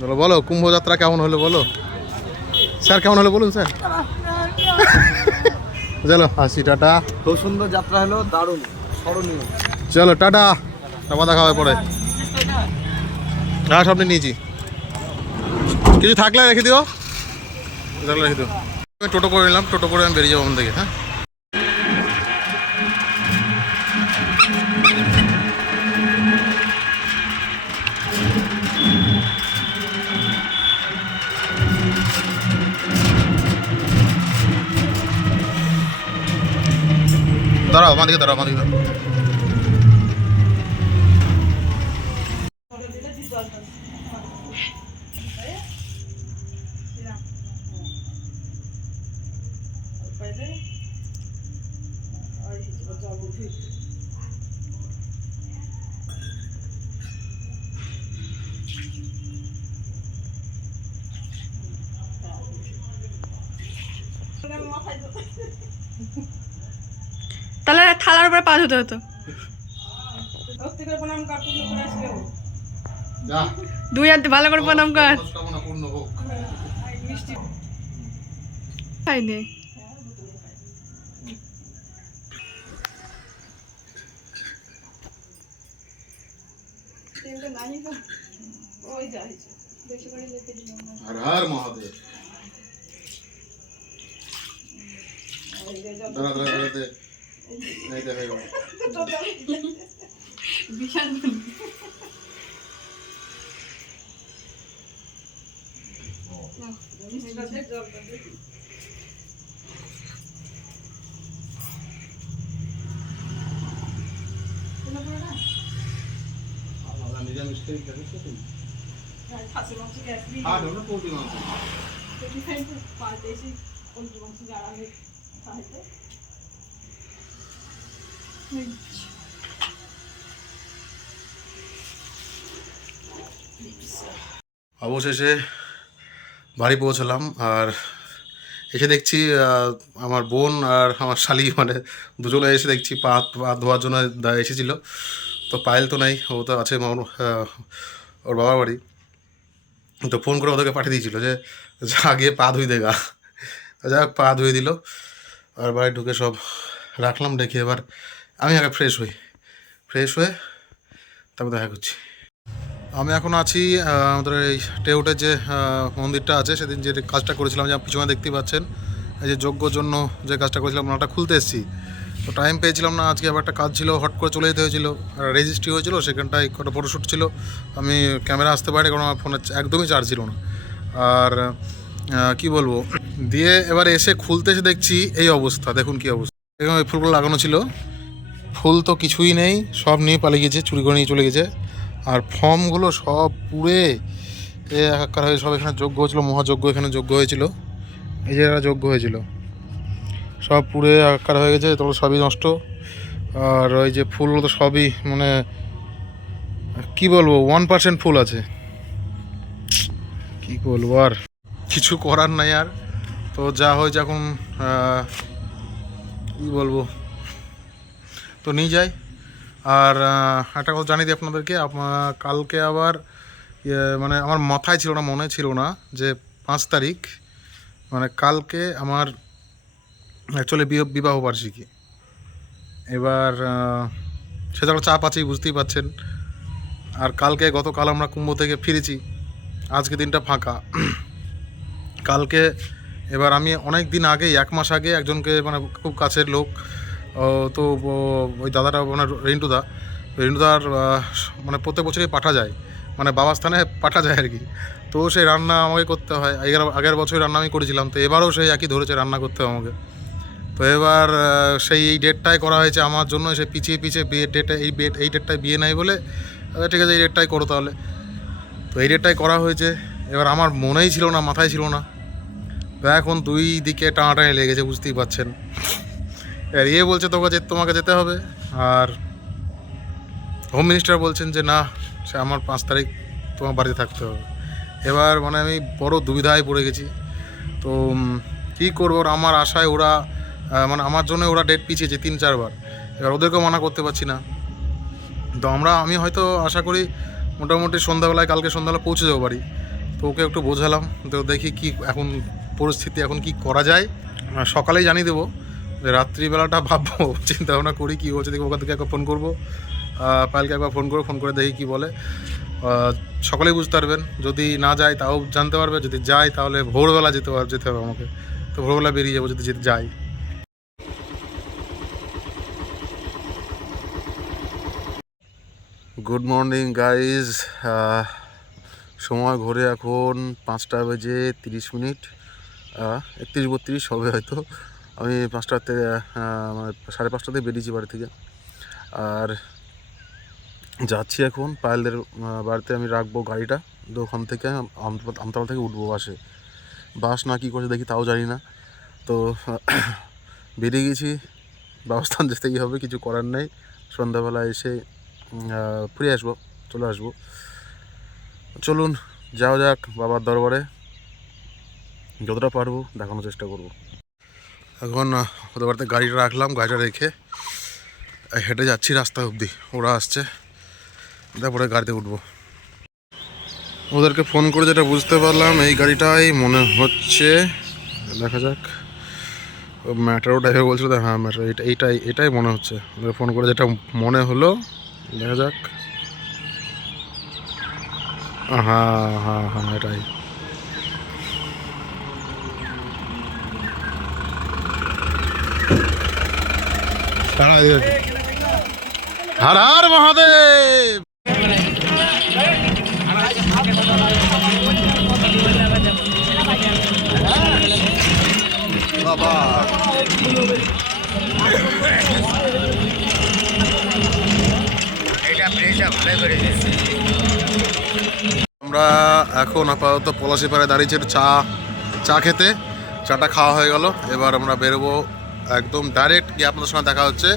চলো বলো কুম্ভযাত্রা কেমন হলো বলো স্যার, কেমন হলো বলুন স্যার। চলো হাসি, টাটা। খুব সুন্দর যাত্রা হলো, দারুণ স্মরণীয়। চলো টাটা, টাকা খাওয়া পরে। হ্যাঁ সব নিয়েছি, কিছু থাকলে রেখে দিও, থাকলে রেখে দিও। আমি টোটো করে নিলাম, টোটো করে আমি বেরিয়ে যাবো ওখান থেকে। হ্যাঁ দাঁড়াও, আমার দিকে দাঁড়াও, আমার দিকে দাঁড়াও। তাহলে থালার উপরে পা ধুতে হতো। দুই হাতে ভালো করে প্রণাম কর। খাইনি হর হর মহাদেব। দাঁড়া দাঁড়া দাঁড়াতে এই দেখে বিশাল নিজের মিস্ত্রি খেলেছো তুমি? হ্যাঁ ধরো পোল্ট্রি মাংস। অবশেষে বাড়ি পৌঁছলাম, আর এসে দেখছি আমার বোন আর আমার শালি মানে দুজনে এসে দেখছি পা পা ধোয়ার জন্য এসেছিলো। তো পায়েল তো নাই, ও তো আছে ওর বাবার বাড়ি। তো ফোন করে ওদেরকে পাঠিয়ে দিয়েছিলো যে যা গিয়ে পা ধুই দেগা। যাক পা ধুয়ে দিল, আর বাড়ি ঢুকে সব রাখলাম ডেকে। এবার আমি আগে ফ্রেশ হয়ে তারপর দেখা করছি। আমি এখন আছি আমাদের এই টেউটের যে মন্দিরটা আছে, সেদিন যে কাজটা করেছিলাম, যে পিছনে দেখতেই পাচ্ছেন, এই যে যজ্ঞর জন্য যে কাজটা করেছিলাম ওনাটা খুলতে এসেছি। তো টাইম পেয়েছিলাম না, আজকে আবার একটা কাজ ছিল, হট করে চলে যেতে হয়েছিল। রেজিস্ট্রি হয়েছিল, সেখানটায় কটা ফটোশ্যুট ছিল, আমি ক্যামেরা আসতে পারি কারণ আমার ফোনে একদমই চার্জ ছিল না। আর কি বলবো, দিয়ে এবার এসে খুলতে এসে দেখছি এই অবস্থা, দেখুন কি অবস্থা। এখানে ওই ফুলগুলো লাগানো ছিল, ফুল তো কিছুই নেই, সব নিয়ে পালিয়ে গেছে, চুরি করে নিয়ে চলে গেছে। আর ফর্মগুলো সব পুড়ে একাকার হয়ে, সব এখানে যজ্ঞ হয়েছিলো, মহাযজ্ঞ এখানে যজ্ঞ হয়েছিল, এই যে এরা যজ্ঞ হয়েছিল, সব পুড়ে একাকার হয়ে গেছে, তোগুলো সবই নষ্ট। আর ওই যে ফুলগুলো তো সবই মানে কি বলবো 1% ফুল আছে, কি বলবো, আর কিছু করার নাই। আর তো যা হয়েছে এখন কি বলবো, তো নিয়ে যাই। আর একটা কথা জানিয়ে দিই আপনাদেরকে, কালকে আবার মানে আমার মাথায় ছিল না, মনে ছিল না যে 5 তারিখ মানে কালকে আমার অ্যাকচুয়ালি বিবাহ বার্ষিকী। এবার সেটা একটা চাপ আছেই, বুঝতেই পারছেন। আর গতকাল আমরা কুম্ভ থেকে ফিরেছি, আজকে দিনটা ফাঁকা। কালকে এবার আমি অনেক দিন আগেই, 1 মাস আগে একজনকে, মানে খুব কাছের লোক, তো ওই দাদাটা মানে রিন্টুদার মানে প্রত্যেক বছরই পাঠা যায়, মানে বাবার স্থানে পাঠা যায় আর কি। তো সেই রান্না আমাকে করতে হয়, আগের বছর রান্না আমি করেছিলাম, তো এবারও সেই একই ধরেছে, রান্না করতে হবে আমাকে। তো এবার সেই এই ডেটটাই করা হয়েছে আমার জন্য, সে পিছিয়ে বিয়ের ডেটে এই ডেটটায় বিয়ে নাই বলে, ঠিক আছে এই ডেটটাই করো তাহলে। তো এই ডেটটাই করা হয়েছে। এবার আমার মনেই ছিল না, মাথায় ছিল না, তো এখন দুই দিকে টানাটানি লেগেছে, বুঝতেই পারছেন। আর বলছে তোমাকে যেতে হবে, আর হোম মিনিস্টার বলছেন যে না, সে আমার 5 তারিখ তোমার বাড়িতে থাকতে হবে। এবার মানে আমি বড় দুবিধায় পড়ে গেছি। তো কী করবো, আমার আশায় ওরা মানে আমার জন্য ওরা ডেট পিছিয়েছে 3-4 বার। এবার ওদেরকেও মানা করতে পারছি না। তো আমি হয়তো আশা করি মোটামুটি কালকে সন্ধ্যাবেলা পৌঁছে যাবো বাড়ি। তো ওকে একটু বোঝালাম, তো দেখি কি এখন পরিস্থিতি, এখন কি করা যায়। সকালেই জানিয়ে দেবো, যে রাত্রিবেলাটা ভাববো, চিন্তা ভাবনা করি কী হচ্ছে। দেখি ওখান থেকে একবার ফোন করবো, পায়েলকে একবার ফোন করে দেখি কী বলে। সকালেই বুঝতে পারবেন, যদি না যায় তাও জানতে পারবে, যদি যাই তাহলে ভোরবেলা যেতে হবে আমাকে। তো ভোরবেলা বেরিয়ে যাবো যদি যাই। গুড মর্নিং গাইজ, সময় ঘুরে এখন 5টা বেজে 30 মিনিট, 31-32 হবে হয়তো। আমি 5টাতে মানে 5:30টাতে বেরিয়েছি বাড়ি থেকে, আর যাচ্ছি এখন পায়েলদের বাড়িতে। আমি রাখবো গাড়িটা, তো ওখান থেকে আমতলা থেকে উঠবো বাস না কী করছে দেখি, তাও জানি না। তো বেরিয়ে গেছি, ব্যবস্থান যেতেই হবে, কিছু করার নেই। সন্ধ্যাবেলা এসে ফিরে চলে আসবো। চলুন যাওয়া যাক বাবার দরবারে, যতটা পারবো দেখানোর চেষ্টা করব। এখন ওদের বাড়িতে গাড়িটা রাখলাম, গাড়িটা রেখে হেঁটে যাচ্ছি রাস্তা অবধি। ওরা আসছে, তারপরে গাড়িতে উঠবো। ওদেরকে ফোন করে যেটা বুঝতে পারলাম, এই গাড়িটাই মনে হচ্ছে, দেখা যাক। ম্যাটারও ড্রাইভার বলছিল, হ্যাঁ ম্যাটার এটাই মনে হচ্ছে। ওদের ফোন করে যেটা মনে হলো, দেখা যাক। হ্যাঁ হ্যাঁ হ্যাঁ, এটাই। হর হর মহাদেব। বাবা আমরা এখন আপাতত পলাশিপাড়ায় দাঁড়িয়েছি চা খেতে। চাটা খাওয়া হয়ে গেল, এবার আমরা বেরোবো একদম ডাইরেক্ট গিয়ে আপনাদের সঙ্গে দেখা হচ্ছে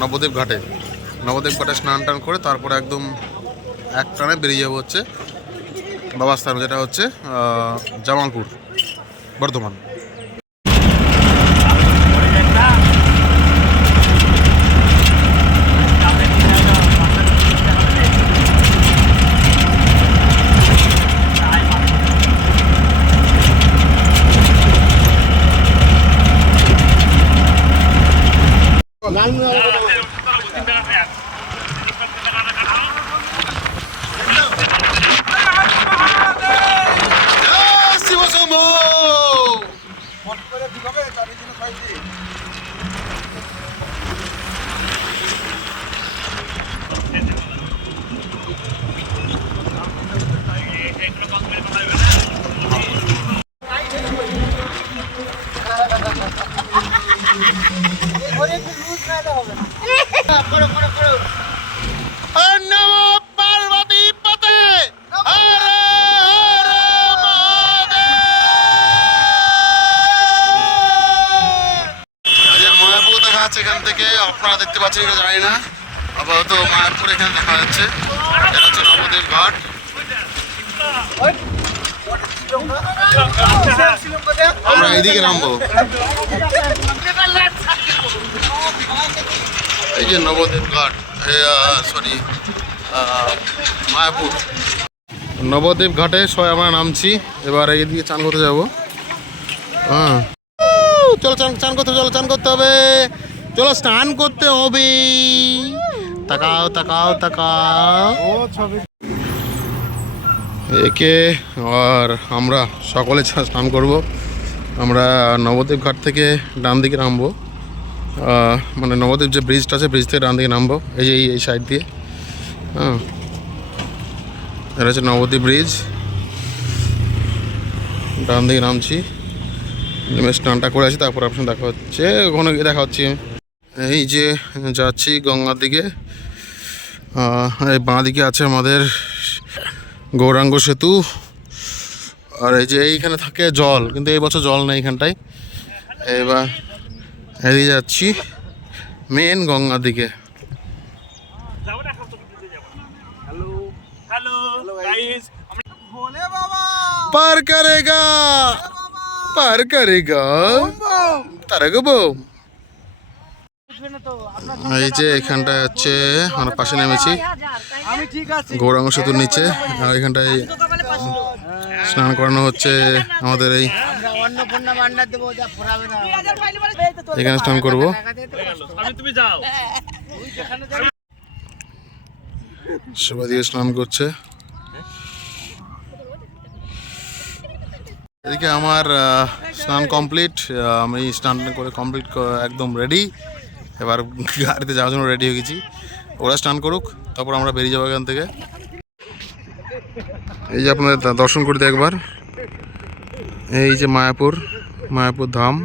নবদ্বীপ ঘাটে স্নান টান করে তারপরে একদম এক টানে বেরিয়ে যাবো হচ্ছে বাবার স্থান, যেটা হচ্ছে জামালপুর, বর্ধমান। এখান থেকে আপনারা দেখতে পাচ্ছেন এটা জানি না, আপাতত মায়াপুর এখানে দেখা যাচ্ছে। এটা হচ্ছে নবদ্বীপ ঘাট। আমরা এইদিকে নামবো, এই যে নবদ্বীপ ঘাট, সরি মায়াপুর। নবদ্বীপ ঘাটে সবাই আমরা নামছি, এবার এইদিকে চান করতে যাবো। হ্যাঁ চলো চান করতে হবে, চলো স্নান করতে হবে। তাকাও একে। আর আমরা সকলে স্নান করব। আমরা নবদ্বীপ ঘাট থেকে ডান দিকে নামবো, মানে নবদ্বীপ যে ব্রিজটা আছে, ব্রিজ থেকে ডান দিকে নামবো, এই যে এই সাইড দিয়ে। হ্যাঁ, এটা হচ্ছে নবদ্বীপ ব্রিজ, ডান দিকে নামছি, নেমে স্নানটা করে আছি, তারপর আপনার দেখা হচ্ছে, ওখানে গিয়ে দেখা হচ্ছে। এই যে যাচ্ছি গঙ্গার দিকে, এই বাঁ দিকে আছে আমাদের গৌরাঙ্গ সেতু, আর এই যে এইখানে থাকে জল, কিন্তু এই বছর জল নেই এখানটায়। এবার এদিকে যাচ্ছি মেন গঙ্গার দিকে। পার করেগা তারা গো বউ। এই যে এখানটায় হচ্ছে আমরা পাশে নেমেছি আমি ঠিক আছে গৌরাঙ্গ সেতুর নিচে, আর এখানটায় স্নান করানো হচ্ছে আমাদের এই এখানে স্নান করবো। সবাই দিকে স্নান করছে। এদিকে আমার স্নান কমপ্লিট, আমি স্নান করে কমপ্লিট একদম রেডি। এবার গাড়িতে যাওয়ার জন্য রেডি হয়ে গেছি। ওরা স্নান করুক, তারপর আমরা বেরিয়ে যাবো এখান থেকে। এই যে আপনাদের দর্শন করতে একবার, এই যে মায়াপুর ধাম।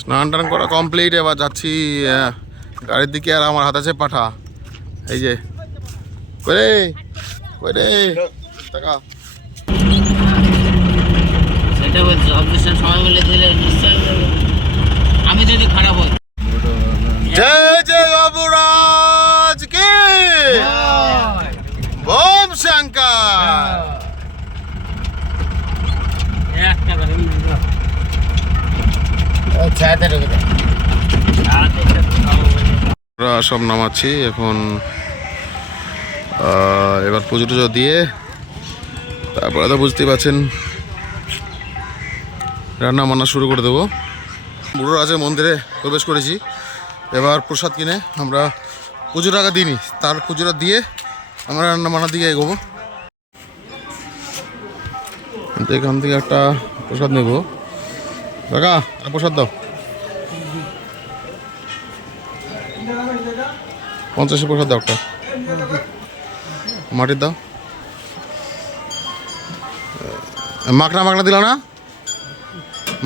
স্নান টান করা কমপ্লিট, এবার যাচ্ছি গাড়ির দিকে। আর আমার হাত আছে পাঠা, এই যে কই রে টাকা সেটা বলছি, অবজেকশন সময় বলে দিলে নিশ্চয়ই আমি যদি খারাপ হই। জয় জয় বাবুরাজ কি ওম শঙ্কর। একটা ছায়াতে রেখে দেয়। আমরা সব নামাচ্ছি এখন। এবার পুজো টুজো দিয়ে তারপরে তো বুঝতেই পারছেন রান্না বান্না শুরু করে দেবো। বুড়োর আছে মন্দিরে প্রবেশ করেছি, এবার প্রসাদ কিনে আমরা পুজো টাকা দিইনি, তার পুজোটা দিয়ে আমরা রান্না বান্নার দিকে এগোবো। এখান থেকে একটা প্রসাদ নেব। কাকা প্রসাদ দাও, 50 প্রসাদ দাও, একটা মাটির দাও। মাখনা দিল না,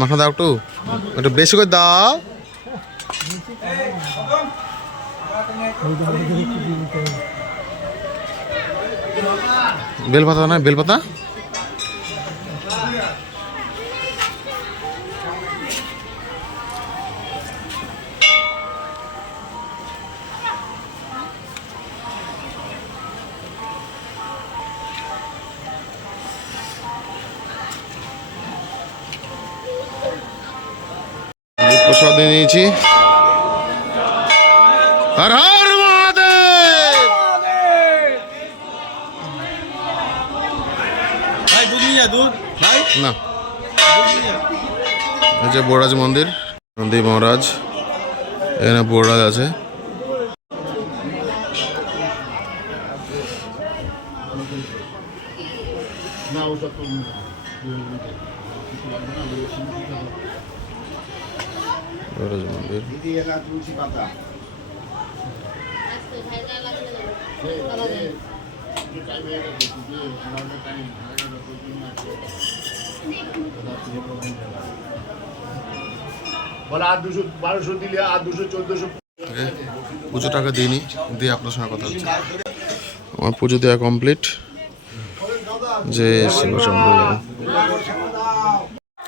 মাখনা দাও একটু বেশি করে দাও। বেলপাতা না, বেলপাতা প্রসাদ দিয়ে নিয়েছি। হর হর মহাদেব। না এই যে বড়রাজ মন্দির, নন্দী মহারাজ, এখানে বড়রাজ আছে। বড়রাজ মন্দির। পুজো টাকা দিইনি, দিয়ে আপনার সঙ্গে কথা হচ্ছে। আমার পুজো দেওয়া কমপ্লিট। যে শিবশম্ভু।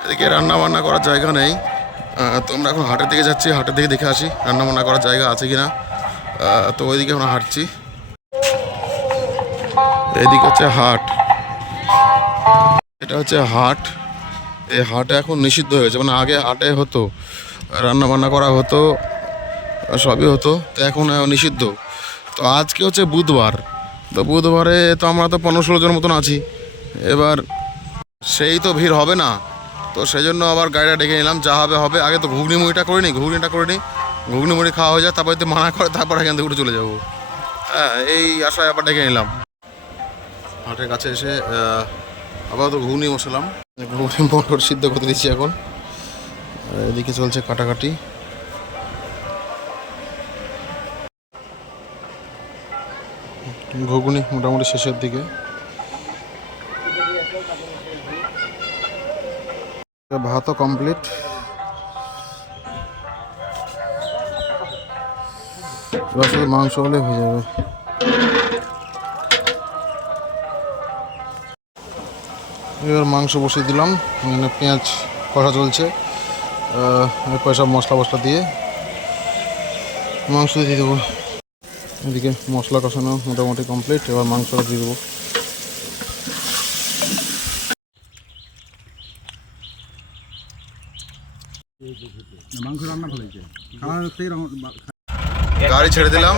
এদিকে রান্না বান্না করার জায়গা নেই, তো আমরা এখন হাটের দিকে যাচ্ছি, হাটের দিকে দেখে আসি রান্না বান্না করার জায়গা আছে কিনা। তো ওইদিকে আমরা হাঁটছি। এইদিকে হচ্ছে হাট, এটা হচ্ছে হাট। এই হাটে এখন নিষিদ্ধ হয়ে গেছে, মানে আগে হাটে হতো, রান্না বান্না করা হতো, সবই হতো, তো এখন নিষিদ্ধ। তো আজকে হচ্ছে বুধবার, তো বুধবারে তো আমরা তো 15-16 জন মতন আছি। এবার সেই তো ভিড় হবে না, তো সেই জন্য আবার গাড়িটা ডেকে নিলাম, যা হবে হবে। আগে তো ঘুগনি মুড়িটা করে নিই, ঘুগনি মুড়ি খাওয়া হয়ে যায়, তারপরে তো মানা করে তারপর এখান থেকে উঠে চলে যাবো। হ্যাঁ, এই আশায় আবার ডেকে নিলাম। হাটের কাছে এসে আবার তো ঘুগনি বসালাম, ঘুগনি মটর সিদ্ধ করতে দিচ্ছি এখন। এদিকে চলছে কাটাকাটি। ঘুগনি মোটামুটি শেষের দিকে। ভাতও কমপ্লিট। এবার শুধু মাংস হলে হয়ে যাবে। এবার মাংস বসিয়ে দিলাম, এখানে পেঁয়াজ কষা চলছে, এরপর সব মশলা দিয়ে মাংস দিয়ে দেবো। এদিকে মশলা কষানো মোটামুটি কমপ্লিট, এবার মাংসটা দিয়ে দেবো। গাড়ি ছেড়ে দিলাম।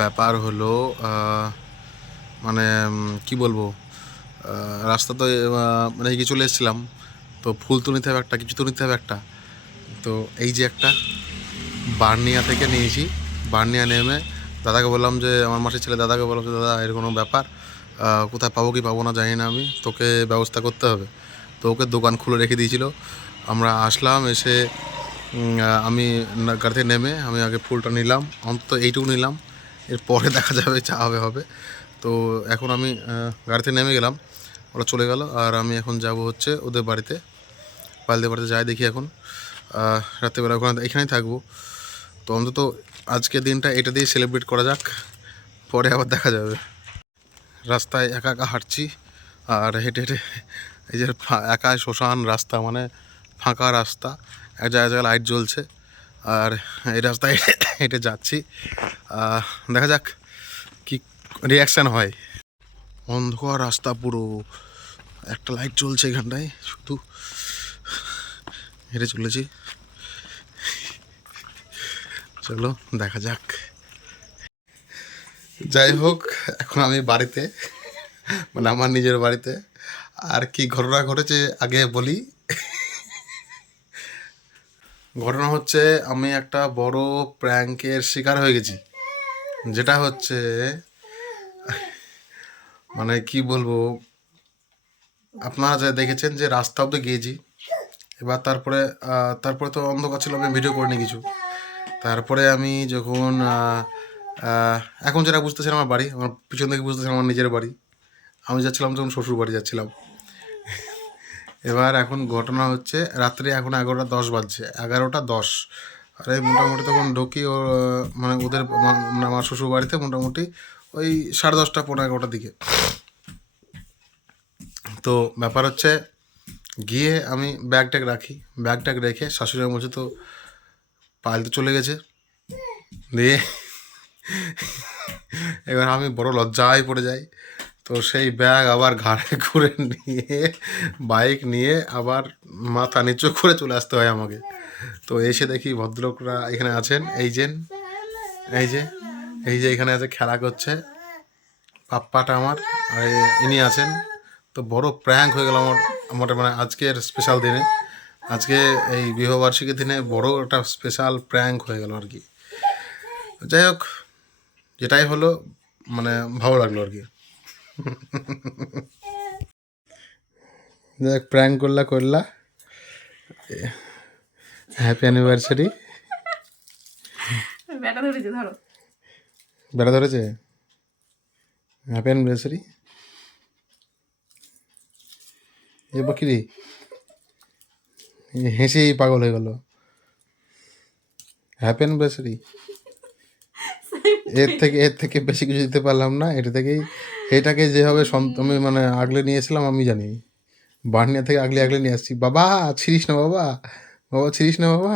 ব্যাপার হলো মানে কি বলবো, রাস্তা তো মানে এগিয়ে চলে এসেছিলাম, তো ফুল তো নিতে হবে একটা, কিছু তো নিতে হবে একটা। তো এই যে একটা বার্নিয়া থেকে নিয়েছি। বার্নিয়া নেমে দাদাকে বললাম যে, আমার মাসির ছেলে দাদাকে বললাম যে, দাদা এর কোনো ব্যাপার, কোথায় পাবো কি পাবো না জানি না, আমি তোকে ব্যবস্থা করতে হবে। তো ওকে দোকান খুলে রেখে দিয়েছিল। আমরা আসলাম, এসে আমি গাড়ি থেকে নেমে আমি আগে ফুলটা নিলাম, অন্তত এইটুকু নিলাম, এরপরে দেখা যাবে যা হবে হবে। তো এখন আমি গাড়িতে নেমে গেলাম, ওরা চলে গেল, আর আমি এখন যাব হচ্ছে ওদের বাড়িতে, পালদের বাড়িতে যাই দেখি। এখন রাত্রেবেলা ওখানে এখানেই থাকবো। তো অন্তত আজকের দিনটা এটা দিয়ে সেলিব্রেট করা যাক, পরে আবার দেখা যাবে। রাস্তায় একা একা হাঁটছি, আর হেঁটে হেঁটে এই যে একাই শ্মশান রাস্তা, মানে ফাঁকা রাস্তা, এক জায়গায় জায়গায় লাইট জ্বলছে, আর এই রাস্তায় হেঁটে যাচ্ছি। দেখা যাক কি রিয়াকশান হয়। অন্ধকার রাস্তা পুরো, একটা লাইট জ্বলছে এখানটায়, শুধু হেঁটে চলেছি। চলো দেখা যাক। যাই হোক, এখন আমি বাড়িতে, মানে আমার নিজের বাড়িতে। আর কি ঘটনা ঘটেছে আগে বলি। ঘটনা হচ্ছে, আমি একটা বড় প্র্যাঙ্কের শিকার হয়ে গেছি। যেটা হচ্ছে, মানে কি বলবো, আপনারা যা দেখেছেন যে রাস্তা অব্দি গিয়েছি, এবার তারপরে তো অন্ধকার ছিল, আমি ভিডিও করিনি কিছু। তারপরে আমি যখন এখন যেটা বুঝতেছিলাম, আমার বাড়ি, আমার পিছন থেকে বুঝতেছিলাম আমার নিজের বাড়ি। আমি যাচ্ছিলাম তখন শ্বশুর বাড়ি যাচ্ছিলাম। এবার এখন ঘটনা হচ্ছে, রাত্রে এখন 11:10 বাজছে, 11:10। আর এই মোটামুটি তখন ঢুকি ও মানে ওদের মানে আমার শ্বশুর বাড়িতে মোটামুটি ওই 10:30 পৌনে 11টার দিকে। তো ব্যাপার হচ্ছে, গিয়ে আমি ব্যাগ ট্যাগ রাখি, ব্যাগ ট্যাগ রেখে শাশুড়ি বলছে তো পায়েল তো চলে গেছে। দিয়ে এবার আমি বড় লজ্জায় পড়ে যাই। তো সেই ব্যাগ আবার ঘাড়ে করে নিয়ে, বাইক নিয়ে আবার মাথা নিচু করে চলে আসতে হয় আমাকে। তো এসে দেখি ভদ্রলোকরা এখানে আছেন, এই যে এখানে আছে, খেলা করছে পাপ্পাটা আমার, আর ইনি আছেন। তো বড় প্র্যাঙ্ক হয়ে গেল আমার মানে আজকের স্পেশাল দিনে, আজকে এই বিবাহবার্ষিকীর দিনে বড় একটা স্পেশাল প্র্যাঙ্ক হয়ে গেল আর কি। যাই হোক, যেটাই হলো মানে ভালো লাগলো আর কি। দেখ, প্র্যাঙ্ক করলা হ্যাপি অ্যানিভার্সারি। ব্যাটা ধরেছে, ধরো বেড়া ধরেছে, হ্যাপি অ্যানিভার্সারি। এ বাকিরি হেসেই পাগল হয়ে গেল। হ্যাপি অ্যানিভার্সারি, এর থেকে বেশি কিছু দিতে পারলাম না। এটাকে যেভাবে আমি মানে আগলে নিয়েছিলাম, আমি জানি বার্নিয়া থেকে আগলে নিয়ে আসছি। বাবা ছিড়িস না, বাবা ছিড়িস না বাবা।